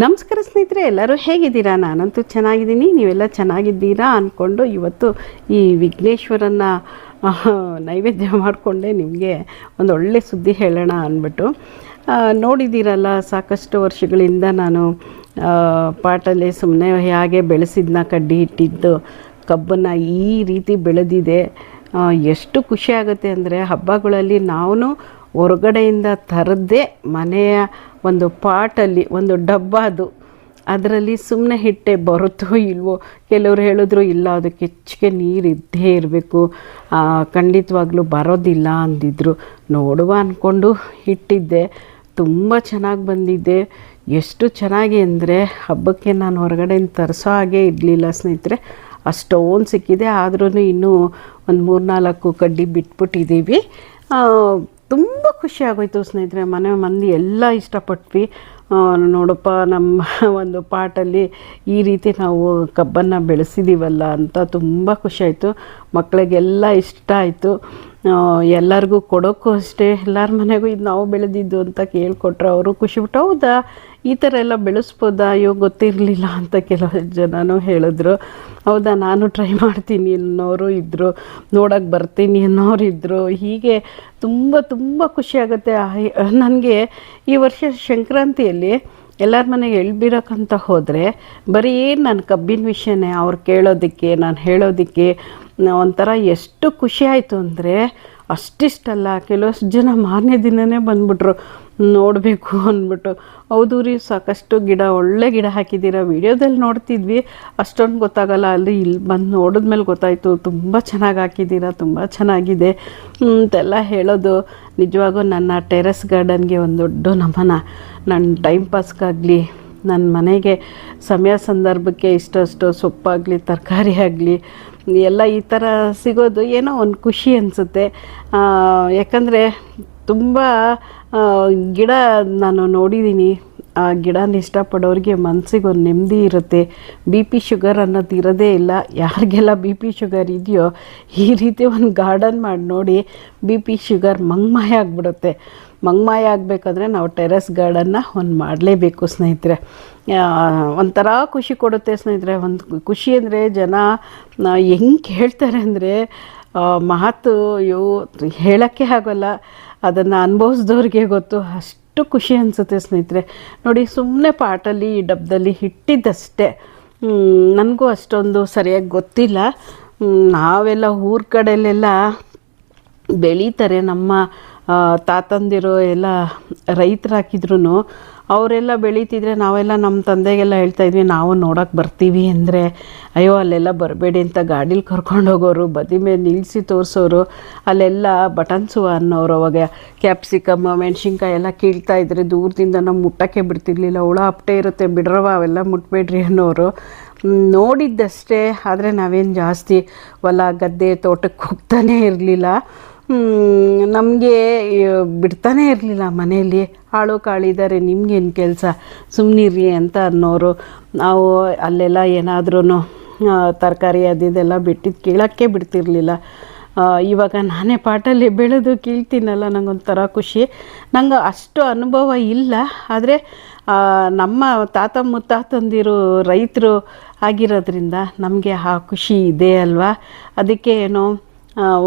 ನಮಸ್ಕಾರ ಸ್ನೇಹಿತರೆ, ಎಲ್ಲರೂ ಹೇಗಿದ್ದೀರಾ? ನಾನಂತೂ ಚೆನ್ನಾಗಿದ್ದೀನಿ. ನೀವೆಲ್ಲ ಚೆನ್ನಾಗಿದ್ದೀರಾ ಅಂದ್ಕೊಂಡು ಇವತ್ತು ಈ ವಿಘ್ನೇಶ್ವರನ ನೈವೇದ್ಯ ಮಾಡಿಕೊಂಡೆ ನಿಮಗೆ ಒಂದು ಒಳ್ಳೆ ಸುದ್ದಿ ಹೇಳೋಣ ಅಂದ್ಬಿಟ್ಟು ನೋಡಿದ್ದೀರಲ್ಲ, ಸಾಕಷ್ಟು ವರ್ಷಗಳಿಂದ ನಾನು ಪಾಟಲ್ಲಿ ಸುಮ್ಮನೆ ಹಾಗೆ ಬೆಳೆಸಿದ್ನ, ಕಡ್ಡಿ ಇಟ್ಟಿದ್ದು ಕಬ್ಬನ್ನು ಈ ರೀತಿ ಬೆಳೆದಿದೆ. ಎಷ್ಟು ಖುಷಿ ಆಗುತ್ತೆ ಅಂದರೆ ಹಬ್ಬಗಳಲ್ಲಿ ನಾವು ಹೊರಗಡೆಯಿಂದ ತರದೇ ಮನೆಯ ಒಂದು ಪಾಟಲ್ಲಿ, ಒಂದು ಡಬ್ಬ ಅದು. ಅದರಲ್ಲಿ ಸುಮ್ಮನೆ ಹಿಟ್ಟೆ ಬರುತ್ತೋ ಇಲ್ವೋ, ಕೆಲವರು ಹೇಳಿದ್ರು ಇಲ್ಲ, ಅದಕ್ಕೆ ಹೆಚ್ಚಿಗೆ ನೀರು ಇದ್ದೇ ಇರಬೇಕು. ಖಂಡಿತವಾಗ್ಲೂ ಬರೋದಿಲ್ಲ ಅಂದಿದ್ರು. ನೋಡುವ ಅಂದ್ಕೊಂಡು ಹಿಟ್ಟಿದ್ದೆ ತುಂಬ ಚೆನ್ನಾಗಿ ಬಂದಿದ್ದೆ ಎಷ್ಟು ಚೆನ್ನಾಗಿ ಅಂದರೆ, ಹಬ್ಬಕ್ಕೆ ನಾನು ಹೊರಗಡೆಯಿಂದ ತರಿಸೋ ಹಾಗೆ ಇರಲಿಲ್ಲ ಸ್ನೇಹಿತರೆ. ಅಷ್ಟೊಂದು ಸಿಕ್ಕಿದೆ. ಆದ್ರೂ ಇನ್ನೂ ಒಂದು ಮೂರು ನಾಲ್ಕು ಕಡ್ಡಿ ಬಿಟ್ಬಿಟ್ಟಿದ್ದೀವಿ ತುಂಬ ಖುಷಿ ಆಗೋಯ್ತು ಸ್ನೇಹಿತರೆ. ಮನೆ ಮಂದಿ ಎಲ್ಲ ಇಷ್ಟಪಟ್ವಿ. ನೋಡಪ್ಪ, ನಮ್ಮ ಒಂದು ಪಾಟಲ್ಲಿ ಈ ರೀತಿ ನಾವು ಕಬ್ಬನ್ನು ಬೆಳೆಸಿದ್ದೀವಲ್ಲ ಅಂತ ತುಂಬ ಖುಷಿಯಾಯಿತು ಮಕ್ಕಳಿಗೆಲ್ಲ ಇಷ್ಟ ಆಯಿತು. ಎಲ್ಲರಿಗೂ ಕೊಡೋಕ್ಕೂ ಅಷ್ಟೇ, ಎಲ್ಲರ ಮನೆಗೂ ಇದು ನಾವು ಬೆಳೆದಿದ್ದು ಅಂತ ಕೇಳಿಕೊಟ್ರು. ಅವರು ಖುಷಿಬಿಟ್ಟು ಹೌದಾ? ಈ ಥರ ಎಲ್ಲ ಬೆಳೆಸ್ಬೋದಾ? ಅಯ್ಯೋ, ಗೊತ್ತಿರಲಿಲ್ಲ ಅಂತ ಕೆಲವು ಜನನೂ ಹೇಳಿದ್ರು. ಹೌದಾ? ನಾನು ಟ್ರೈ ಮಾಡ್ತೀನಿ ಅನ್ನೋರು ಇದ್ದರು ನೋಡೋಕ್ಕೆ ಬರ್ತೀನಿ ಅನ್ನೋರು ಇದ್ದರು ಹೀಗೆ ತುಂಬ ತುಂಬ ಖುಷಿಯಾಗುತ್ತೆ ನನಗೆ ಈ ವರ್ಷ ಸಂಕ್ರಾಂತಿಯಲ್ಲಿ ಎಲ್ಲರ ಮನೆಗೆ ಎಳ್ಬಿರೋಕ್ಕಂತ ಹೋದರೆ ಬರೀ ನನ್ನ ಕಬ್ಬಿನ ವಿಷಯನೇ ಅವ್ರು ಕೇಳೋದಕ್ಕೆ, ನಾನು ಹೇಳೋದಕ್ಕೆ ಒಂಥರ ಎಷ್ಟು ಖುಷಿ ಆಯಿತು ಅಂದರೆ ಅಷ್ಟಿಷ್ಟಲ್ಲ. ಕೆಲವಷ್ಟು ಜನ ಮಾರನೇ ದಿನವೇ ಬಂದ್ಬಿಟ್ರು. ನೋಡಬೇಕು ಅಂದ್ಬಿಟ್ಟು. ಹೌದು ರೀ, ಸಾಕಷ್ಟು ಗಿಡ, ಒಳ್ಳೆ ಗಿಡ ಹಾಕಿದ್ದೀರ? ವಿಡಿಯೋದಲ್ಲಿ ನೋಡ್ತಿದ್ವಿ. ಅಷ್ಟೊಂದು ಗೊತ್ತಾಗಲ್ಲ ಅಲ್ಲಿ ಇಲ್ಲಿ ಬಂದು ನೋಡಿದ್ಮೇಲೆ ಗೊತ್ತಾಯಿತು, ತುಂಬ ಚೆನ್ನಾಗಿ ಹಾಕಿದ್ದೀರ, ತುಂಬ ಚೆನ್ನಾಗಿದೆ ಅಂತೆಲ್ಲ ಹೇಳೋದು. ನಿಜವಾಗೂ ನನ್ನ ಟೆರೆಸ್ ಗಾರ್ಡನ್ಗೆ ಒಂದು ದೊಡ್ಡ ನಮನ. ನನ್ನ ಟೈಮ್ ಪಾಸ್ಗಾಗಲಿ ನನ್ನ ಮನೆಗೆ ಸಮಯ ಸಂದರ್ಭಕ್ಕೆ ಇಷ್ಟಷ್ಟು ಸೊಪ್ಪಾಗಲಿ, ತರಕಾರಿ ಆಗಲಿ, ಎಲ್ಲ ಈ ಥರ ಸಿಗೋದು ಏನೋ ಒಂದು ಖುಷಿ ಅನಿಸುತ್ತೆ. ಯಾಕಂದರೆ ತುಂಬ ಗಿಡ ನಾನು ನೋಡಿದ್ದೀನಿ ಆ ಗಿಡನ ಇಷ್ಟಪಡೋರಿಗೆ ಮನಸ್ಸಿಗೆ ಒಂದು ನೆಮ್ಮದಿ ಇರುತ್ತೆ. ಬಿ ಪಿ ಶುಗರ್ ಅನ್ನೋದು ಇರೋದೇ ಇಲ್ಲ. ಯಾರಿಗೆಲ್ಲ ಬಿ ಪಿ ಶುಗರ್ ಇದೆಯೋ, ಈ ರೀತಿ ಒಂದು ಗಾರ್ಡನ್ ಮಾಡಿ ನೋಡಿ ಬಿ ಪಿ ಶುಗರ್ ಮಂಗ್ಮಾಯ ಆಗಿಬಿಡುತ್ತೆ. ಮಂಗ್ಮಾಯ ಆಗಬೇಕಾದ್ರೆ ನಾವು ಟೆರೆಸ್ ಗಾರ್ಡನ್ನ ಒಂದು ಮಾಡಲೇಬೇಕು ಸ್ನೇಹಿತರೆ. ಒಂಥರ ಖುಷಿ ಕೊಡುತ್ತೆ ಸ್ನೇಹಿತರೆ. ಒಂದು ಖುಷಿ ಅಂದರೆ ಜನ ಹೆಂಗೆ ಹೇಳ್ತಾರೆ ಅಂದರೆ ಮಾತು ಅಯ್ಯೋ ಹೇಳೋಕ್ಕೆ ಆಗೋಲ್ಲ. ಅದನ್ನು ಅನುಭವಿಸ್ದವ್ರಿಗೆ ಗೊತ್ತು. ಅಷ್ಟು ಖುಷಿ ಅನಿಸುತ್ತೆ ಸ್ನೇಹಿತರೆ. ನೋಡಿ ಸುಮ್ಮನೆ ಪಾಟಲ್ಲಿ ಈ ಡಬ್ಬದಲ್ಲಿ ಇಟ್ಟಿದ್ದಷ್ಟೇ ನನಗೂ ಅಷ್ಟೊಂದು ಸರಿಯಾಗಿ ಗೊತ್ತಿಲ್ಲ. ನಾವೆಲ್ಲ ಊರ ಕಡೆಯಲ್ಲೆಲ್ಲ ಬೆಳೀತಾರೆ. ನಮ್ಮ ತಾತಂದಿರೋ ತಾತಂದಿರು ಎಲ್ಲ ರೈತರು ಹಾಕಿದ್ರು ಅವರೆಲ್ಲ ಬೆಳೀತಿದ್ರೆ ನಾವೆಲ್ಲ ನಮ್ಮ ತಂದೆಗೆಲ್ಲ ಹೇಳ್ತಾ ಇದ್ವಿ, ನಾವು ನೋಡೋಕೆ ಬರ್ತೀವಿ ಅಂದರೆ, ಅಯ್ಯೋ, ಅಲ್ಲೆಲ್ಲ ಬರಬೇಡಿ ಅಂತ ಗಾಡೀಲಿ ಕರ್ಕೊಂಡು ಹೋಗೋರು, ಬದಿ ಮೇಲೆ ನಿಲ್ಲಿಸಿ ತೋರಿಸೋರು, ಅಲ್ಲೆಲ್ಲ ಬಟನ್ಸು ಅನ್ನೋರು ಅವಾಗ, ಕ್ಯಾಪ್ಸಿಕಮ್, ಮೆಣಸಿನ್ಕಾಯಿ ಎಲ್ಲ ಕೀಳ್ತಾ ಇದ್ರೆ ದೂರದಿಂದ ನಮ್ಮ ಮುಟ್ಟಕ್ಕೆ ಬಿಡ್ತಿರ್ಲಿಲ್ಲ, ಹುಳ ಅಪ್ಟೇ ಇರುತ್ತೆ ಬಿಡ್ರವ ಅವೆಲ್ಲ ಮುಟ್ಬೇಡ್ರಿ ಅನ್ನೋರು. ನೋಡಿದ್ದಷ್ಟೇ, ಆದರೆ ನಾವೇನು ಜಾಸ್ತಿ ಹೊಲ ಗದ್ದೆ ತೋಟಕ್ಕೆ ಹೋಗ್ತಾನೇ ಇರಲಿಲ್ಲ. ನಮಗೆ ಬಿಡ್ತಾನೇ ಇರಲಿಲ್ಲ ಮನೆಯಲ್ಲಿ. ಆಳು ಕಾಳಿದ್ದಾರೆ ನಿಮ್ಗೇನು ಕೆಲಸ? ಸುಮ್ಮನಿರಿ ಅಂತ ಅನ್ನೋರು. ನಾವು ಅಲ್ಲೆಲ್ಲ ಏನಾದ್ರೂ ತರಕಾರಿ ಅದಿದೆಲ್ಲ ಬಿಟ್ಟಿದ್ದು ಕೀಳೋಕ್ಕೆ ಬಿಡ್ತಿರ್ಲಿಲ್ಲ. ಇವಾಗ ನಾನೇ ಪಾಟಲ್ಲಿ ಬೆಳೆದು ಕೀಳ್ತೀನಲ್ಲ ನನಗೊಂಥರ ಖುಷಿ. ನಂಗೆ ಅಷ್ಟು ಅನುಭವ ಇಲ್ಲ, ಆದರೆ ನಮ್ಮ ತಾತ ಮುತ್ತಾತಂದಿರು ರೈತರು ಆಗಿರೋದ್ರಿಂದ ನಮಗೆ ಆ ಖುಷಿ ಇದೆ ಅಲ್ವಾ? ಅದಕ್ಕೆ ಏನೋ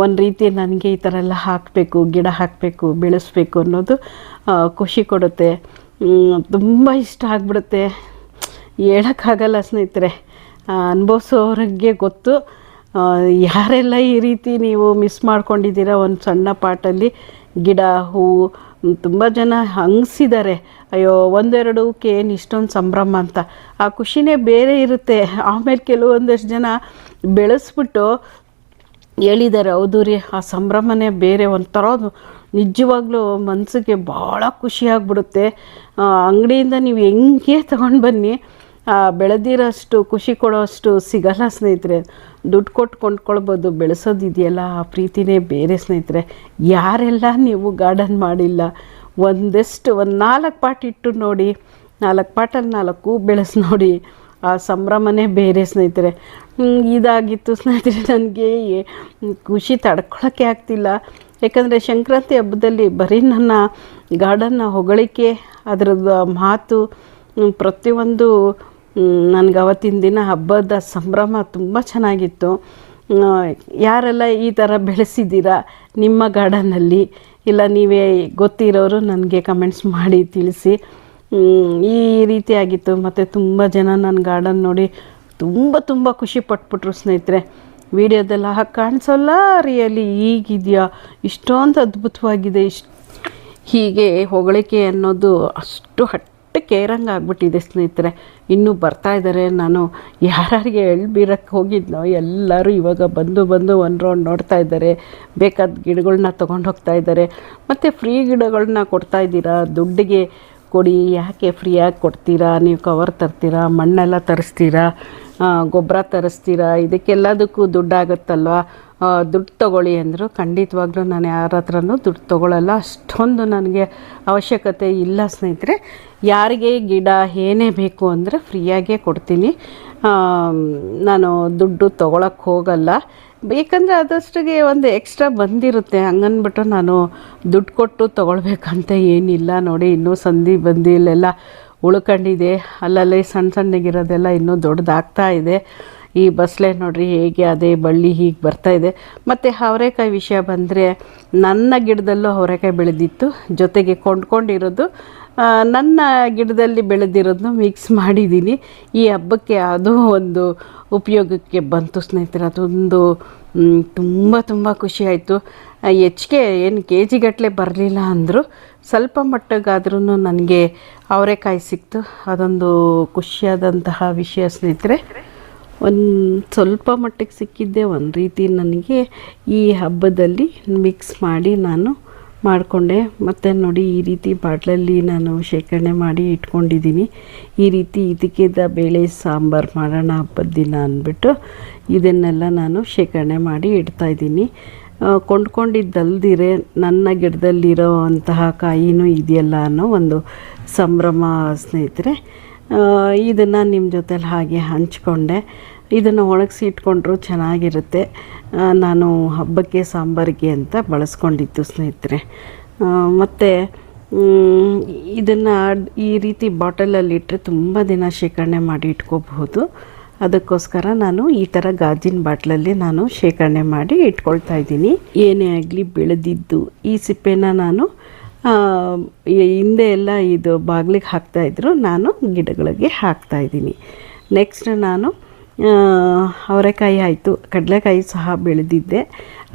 ಒಂದು ರೀತಿ ನನಗೆ ಈ ಥರ ಎಲ್ಲ ಹಾಕಬೇಕು, ಗಿಡ ಹಾಕಬೇಕು, ಬೆಳೆಸಬೇಕು ಅನ್ನೋದು ಖುಷಿ ಕೊಡುತ್ತೆ. ತುಂಬ ಇಷ್ಟ ಆಗಿಬಿಡುತ್ತೆ. ಹೇಳೋಕ್ಕಾಗಲ್ಲ ಸ್ನೇಹಿತರೆ. ಅನುಭವಿಸೋರಿಗೆ ಗೊತ್ತು. ಯಾರೆಲ್ಲ ಈ ರೀತಿ ನೀವು ಮಿಸ್ ಮಾಡ್ಕೊಂಡಿದ್ದೀರ ಒಂದು ಸಣ್ಣ ಪಾಟಲ್ಲಿ? ಗಿಡ ಹೂವು ತುಂಬ ಜನ ಹಂಗ್ಸಿದ್ದಾರೆ. ಅಯ್ಯೋ ಒಂದೆರಡಕ್ಕೆ ಏನು ಇಷ್ಟೊಂದು ಸಂಭ್ರಮ ಅಂತ. ಆ ಖುಷಿನೇ ಬೇರೆ ಇರುತ್ತೆ. ಆಮೇಲೆ ಕೆಲವೊಂದಷ್ಟು ಜನ ಬೆಳೆಸ್ಬಿಟ್ಟು ಹೇಳಿದ್ದಾರೆ, ಹೌದು ರೀ. ಆ ಸಂಭ್ರಮನೇ ಬೇರೆ ಒಂಥರ ನಿಜವಾಗ್ಲೂ ಮನಸ್ಸಿಗೆ ಭಾಳ ಖುಷಿ ಆಗ್ಬಿಡುತ್ತೆ. ಅಂಗಡಿಯಿಂದ ನೀವು ಹೆಂಗೆ ತೊಗೊಂಡು ಬನ್ನಿ ಬೆಳೆದಿರೋಷ್ಟು, ಖುಷಿ ಕೊಡೋಷ್ಟು ಸಿಗಲ್ಲ ಸ್ನೇಹಿತರೆ. ದುಡ್ಡು ಕೊಟ್ಟು ಕೊಂಡ್ಕೊಳ್ಬೋದು ಬೆಳೆಸೋದಿದೆಯಲ್ಲ ಆ ಪ್ರೀತಿನೇ ಬೇರೆ ಸ್ನೇಹಿತರೆ. ಯಾರೆಲ್ಲ ನೀವು ಗಾರ್ಡನ್ ಮಾಡಿಲ್ಲ, ಒಂದಷ್ಟು, ಒಂದು ನಾಲ್ಕು ಪಾಟ್ ಇಟ್ಟು ನೋಡಿ, ನಾಲ್ಕು ಪಾಟಲ್ಲಿ ನಾಲ್ಕು ಬೆಳೆಸಿ ನೋಡಿ, ಆ ಸಂಭ್ರಮನೇ ಬೇರೆ ಸ್ನೇಹಿತರೆ. ಇದಾಗಿತ್ತು ಸ್ನೇಹಿತರೆ, ನನಗೆ ಖುಷಿ ತಡ್ಕೊಳ್ಳೋಕ್ಕೆ ಆಗ್ತಿಲ್ಲ. ಯಾಕಂದರೆ ಸಂಕ್ರಾಂತಿ ಹಬ್ಬದಲ್ಲಿ ಬರೀ ನನ್ನ ಗಾರ್ಡನ್ನ ಹೊಗಳಿಕೆ, ಅದರದ್ದು ಮಾತು ಪ್ರತಿಯೊಂದು ನನಗೆ ಅವತ್ತಿನ ದಿನ ಹಬ್ಬದ ಸಂಭ್ರಮ ತುಂಬ ಚೆನ್ನಾಗಿತ್ತು. ಯಾರೆಲ್ಲ ಈ ಥರ ಬೆಳೆಸಿದ್ದೀರಾ ನಿಮ್ಮ ಗಾರ್ಡನಲ್ಲಿ ಇಲ್ಲ, ನೀವೇ ಗೊತ್ತಿರೋರು ನನಗೆ ಕಮೆಂಟ್ಸ್ ಮಾಡಿ ತಿಳಿಸಿ. ಈ ರೀತಿಯಾಗಿತ್ತು ಮತ್ತು ತುಂಬ ಜನ ನನ್ನ ಗಾರ್ಡನ್ ನೋಡಿ ತುಂಬ ತುಂಬ ಖುಷಿ ಪಟ್ಬಿಟ್ರು ಸ್ನೇಹಿತರೆ. ವಿಡಿಯೋದೆಲ್ಲ ಹಾಗೆ ಕಾಣಿಸೋಲ್ಲ, ರಿಯಲಿ ಈಗಿದೆಯಾ? ಇಷ್ಟೊಂದು ಅದ್ಭುತವಾಗಿದೆ. ಇಷ್ಟು ಹೀಗೆ ಹೊಗಳಿಕೆ ಅನ್ನೋದು ಅಷ್ಟು ಹಟ್ಟ ಕೇರಂಗೆ ಆಗ್ಬಿಟ್ಟಿದೆ ಸ್ನೇಹಿತರೆ. ಇನ್ನೂ ಬರ್ತಾ ಇದ್ದಾರೆ. ನಾನು ಯಾರ್ಯಾರಿಗೆ ಎಳ್ಬೀರಕ್ಕೆ ಹೋಗಿದ್ನೋ, ಎಲ್ಲರೂ ಇವಾಗ ಬಂದು ಬಂದು ಒನ್ ರೌಂಡ್ ನೋಡ್ತಾ ಇದ್ದಾರೆ. ಬೇಕಾದ ಗಿಡಗಳನ್ನ ತೊಗೊಂಡು ಹೋಗ್ತಾ ಇದ್ದಾರೆ. ಮತ್ತು ಫ್ರೀ ಗಿಡಗಳನ್ನ ಕೊಡ್ತಾ ಇದ್ದೀರಾ? ದುಡ್ಡಿಗೆ ಕೊಡಿ. ಯಾಕೆ ಫ್ರೀಯಾಗಿ ಕೊಡ್ತೀರಾ? ನೀವು ಕವರ್ ತರ್ತೀರಾ? ಮಣ್ಣೆಲ್ಲ ತರಿಸ್ತೀರಾ? ಗೊಬ್ಬರ ತರಿಸ್ತೀರಾ, ಇದಕ್ಕೆಲ್ಲದಕ್ಕೂ ದುಡ್ಡಾಗುತ್ತಲ್ವ? ದುಡ್ಡು ತಗೊಳ್ಳಿ ಅಂದರು ಖಂಡಿತವಾಗ್ಲೂ ನಾನು ಯಾರ ಹತ್ರನೂ ದುಡ್ಡು ತೊಗೊಳಲ್ಲ. ಅಷ್ಟೊಂದು ನನಗೆ ಅವಶ್ಯಕತೆ ಇಲ್ಲ ಸ್ನೇಹಿತರೆ. ಯಾರಿಗೆ ಗಿಡ ಏನೇ ಬೇಕು ಅಂದರೆ ಫ್ರೀಯಾಗೇ ಕೊಡ್ತೀನಿ. ನಾನು ದುಡ್ಡು ತೊಗೊಳಕ್ಕೆ ಹೋಗಲ್ಲ. ಬೇಕಂದರೆ ಅದಷ್ಟಿಗೆ ಒಂದು ಎಕ್ಸ್ಟ್ರಾ ಬಂದಿರುತ್ತೆ. ಹಂಗನ್ಬಿಟ್ಟು ನಾನು ದುಡ್ಡು ಕೊಟ್ಟು ತೊಗೊಳ್ಬೇಕಂತ ಏನಿಲ್ಲ ನೋಡಿ. ಇನ್ನೂ ಸಂಧಿ ಬಂದಿಲ್ಲೆಲ್ಲ ಉಳ್ಕೊಂಡಿದೆ. ಅಲ್ಲಲ್ಲಿ ಸಣ್ಣ ಸಣ್ಣಗಿರೋದೆಲ್ಲ ಇನ್ನೂ ದೊಡ್ಡದಾಗ್ತಾ ಇದೆ. ಈ ಬಸ್ಲೆ ನೋಡ್ರಿ ಹೇಗೆ ಅದೇ ಬಳ್ಳಿ ಹೀಗೆ ಬರ್ತಾ ಇದೆ. ಮತ್ತು ಅವರೆಕಾಯಿ ವಿಷಯ ಬಂದರೆ ನನ್ನ ಗಿಡದಲ್ಲೂ ಅವರೆಕಾಯಿ ಬೆಳೆದಿತ್ತು. ಜೊತೆಗೆ ಕೊಂಡ್ಕೊಂಡಿರೋದು ನನ್ನ ಗಿಡದಲ್ಲಿ ಬೆಳೆದಿರೋದನ್ನ ಮಿಕ್ಸ್ ಮಾಡಿದ್ದೀನಿ. ಈ ಹಬ್ಬಕ್ಕೆ ಅದು ಒಂದು ಉಪಯೋಗಕ್ಕೆ ಬಂತು ಸ್ನೇಹಿತರೆ. ಅದೊಂದು ತುಂಬ ತುಂಬ ಖುಷಿ ಆಯಿತು. ಹೆಚ್ಚಿಗೆ ಏನು ಕೆ ಜಿಗಟ್ಟಲೆ ಬರಲಿಲ್ಲ ಅಂದರು. ಸ್ವಲ್ಪ ಮಟ್ಟಗಾದ್ರೂ ನನಗೆ ಅವರೆಕಾಯಿ ಸಿಕ್ತು. ಅದೊಂದು ಖುಷಿಯಾದಂತಹ ವಿಷಯ ಸ್ನೇಹಿತರೆ. ಒಂದು ಸ್ವಲ್ಪ ಮಟ್ಟಿಗೆ ಸಿಕ್ಕಿದ್ದೆ ಒಂದು ರೀತಿ ನನಗೆ ಈ ಹಬ್ಬದಲ್ಲಿ ಮಿಕ್ಸ್ ಮಾಡಿ ನಾನು ಮಾಡಿಕೊಂಡೆ. ಮತ್ತು ನೋಡಿ ಈ ರೀತಿ ಬಾಟ್ಲಲ್ಲಿ ನಾನು ಶೇಖರಣೆ ಮಾಡಿ ಇಟ್ಕೊಂಡಿದ್ದೀನಿ. ಈ ರೀತಿ ಇದಕ್ಕಿದ್ದ ಬೇಳೆ ಸಾಂಬಾರು ಮಾಡೋಣ ಹಬ್ಬದ ದಿನ ಅಂದ್ಬಿಟ್ಟು ಇದನ್ನೆಲ್ಲ ನಾನು ಶೇಖರಣೆ ಮಾಡಿ ಇಡ್ತಾಯಿದ್ದೀನಿ ಕೊಂಡ್ಕೊಂಡಿದ್ದಲ್ದಿರೆ ನನ್ನ ಗಿಡದಲ್ಲಿರೋ ಅಂತಹ ಕಾಯಿನೂ ಇದೆಯಲ್ಲ ಅನ್ನೋ ಒಂದು ಸಂಭ್ರಮ ಸ್ನೇಹಿತರೆ. ಇದನ್ನು ನಿಮ್ಮ ಜೊತೆಲಿ ಹಾಗೆ ಹಂಚ್ಕೊಂಡೆ. ಇದನ್ನು ಒಣಗಿಸಿ ಇಟ್ಕೊಂಡ್ರು ಚೆನ್ನಾಗಿರುತ್ತೆ. ನಾನು ಹಬ್ಬಕ್ಕೆ ಸಾಂಬಾರಿಗೆ ಅಂತ ಬಳಸ್ಕೊಂಡಿದ್ದು ಸ್ನೇಹಿತರೆ. ಮತ್ತು ಇದನ್ನು ಈ ರೀತಿ ಬಾಟಲಲ್ಲಿ ಇಟ್ಟರೆ ತುಂಬ ದಿನ ಶೇಖರಣೆ ಮಾಡಿ ಇಟ್ಕೋಬಹುದು. ಅದಕ್ಕೋಸ್ಕರ ನಾನು ಈ ಥರ ಗಾಜಿನ ಬಾಟ್ಲಲ್ಲಿ ನಾನು ಶೇಖರಣೆ ಮಾಡಿ ಇಟ್ಕೊಳ್ತಾ ಇದ್ದೀನಿ. ಏನೇ ಆಗಲಿ ಬೆಳೆದಿದ್ದು ಈ ಸಿಪ್ಪೆನ ನಾನು ಹಿಂದೆ ಎಲ್ಲ ಇದು ಬಾಗಿಲಿಗೆ ಹಾಕ್ತಾಯಿದ್ರು ನಾನು ಗಿಡಗಳಿಗೆ ಹಾಕ್ತಾಯಿದ್ದೀನಿ ನೆಕ್ಸ್ಟ್ ನಾನು ಅವರೆಕಾಯಿ ಆಯಿತು, ಕಡಲೆಕಾಯಿ ಸಹ ಬೆಳೆದಿದ್ದೆ.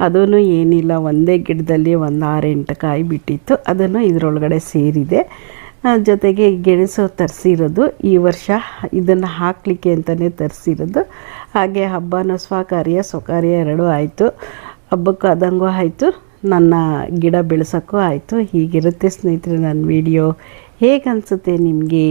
ಅದನ್ನು ಏನಿಲ್ಲ, ಒಂದೇ ಗಿಡದಲ್ಲಿ ಒಂದು ಆರೆಂಟು ಕಾಯಿ ಬಿಟ್ಟಿತ್ತು. ಅದನ್ನು ಇದರೊಳಗಡೆ ಸೇರಿದೆ. ಜೊತೆಗೆ ಗೆಣಸು ತರಿಸಿರೋದು ಈ ವರ್ಷ. ಇದನ್ನು ಹಾಕಲಿಕ್ಕೆ ಅಂತಲೇ ತರಿಸಿರೋದು. ಹಾಗೆ ಹಬ್ಬನೂ ಸ್ವಕಾರ್ಯ ಸ್ವಕಾರ್ಯ ಎರಡೂ ಆಯಿತು. ಹಬ್ಬಕ್ಕೂ ಆದಂಗೂ ಆಯಿತು. ನನ್ನ ಗಿಡ ಬೆಳೆಸೋಕ್ಕೂ ಆಯಿತು. ಹೀಗಿರುತ್ತೆ ಸ್ನೇಹಿತರೆ ನನ್ನ ವಿಡಿಯೋ. ಹೇಗೆ ಅನಿಸುತ್ತೆ ನಿಮಗೆ?